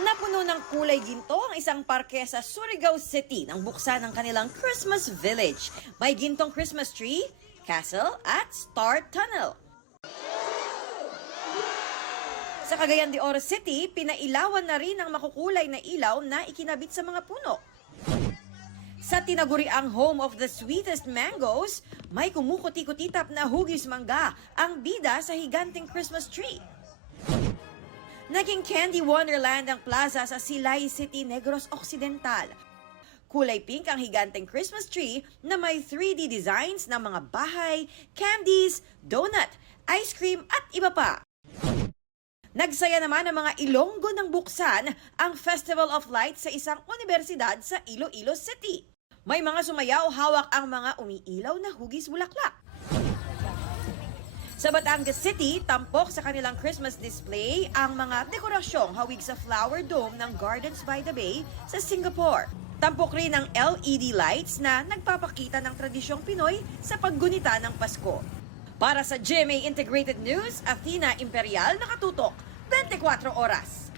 Napuno ng kulay ginto ang isang parke sa Surigao City nang buksan ang kanilang Christmas Village. May gintong Christmas tree, castle at star tunnel. Sa Cagayan de Oro City, pinailawan na rin ang makukulay na ilaw na ikinabit sa mga puno. Sa tinaguriang home of the sweetest mangoes, may kumukuti-kutitap na hugis mangga ang bida sa higanting Christmas tree. Naging Candy Wonderland ang plaza sa Silay City, Negros Occidental. Kulay pink ang higanteng Christmas tree na may 3D designs ng mga bahay, candies, donut, ice cream at iba pa. Nagsaya naman ang mga Ilonggo ng buksan ang Festival of Lights sa isang universidad sa Iloilo City. May mga sumayaw hawak ang mga umiilaw na hugis bulaklak. Sa Batangas City, tampok sa kanilang Christmas display ang mga dekorasyong hawig sa flower dome ng Gardens by the Bay sa Singapore. Tampok rin ang LED lights na nagpapakita ng tradisyong Pinoy sa paggunita ng Pasko. Para sa GMA Integrated News, Athena Imperial, nakatutok 24 oras.